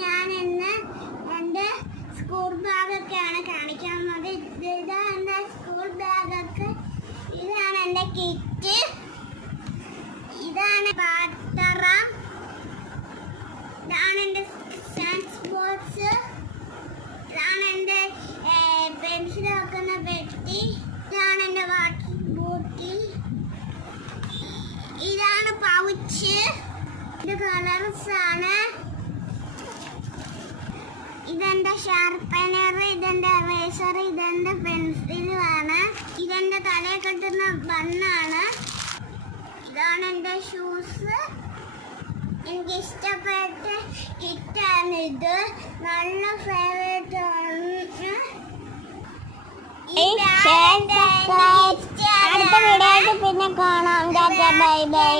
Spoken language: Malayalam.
ഞാൻ ഇന്ന് എൻ്റെ സ്കൂൾ ബാഗൊക്കെയാണ് കാണിക്കാൻ പോകുന്നത്. ഇതാണ് എൻ്റെ സ്കൂൾ ബാഗൊക്കെ. ഇതാണ് എൻ്റെ കിറ്റ്. ഇതാണ് പാത്ര. ഇതാണ് എൻ്റെ സ്നാക്സ് ബോക്സ്. ഇതാണ് എൻ്റെ പെൻസിൽ വെക്കുന്ന പെട്ടി. ഇതാണ് എൻ്റെ വാട്ടർ ബോട്ടിൽ. ഇതാണ് പൗച്ച്. ഇത് കളർസ് ആണ്. ഇതെന്റെ ഷാർപ്പനർ, ഇതെന്റെ എറേസർ, ഇതെന്റെ പെൻസിലാണ്. ഇതെന്റെ തലയിൽ കെട്ടുന്ന ബണ്ണാണ്. ഇതാണ് എൻ്റെ ഷൂസ്. എനിക്ക് ഇഷ്ടപ്പെട്ട കിറ്റാണ് ഇത്. നല്ല ഫേവറേറ്റ് ആണ്. അടുത്ത വീഡിയോയിൽ പിന്നെ കാണാം. Bye bye.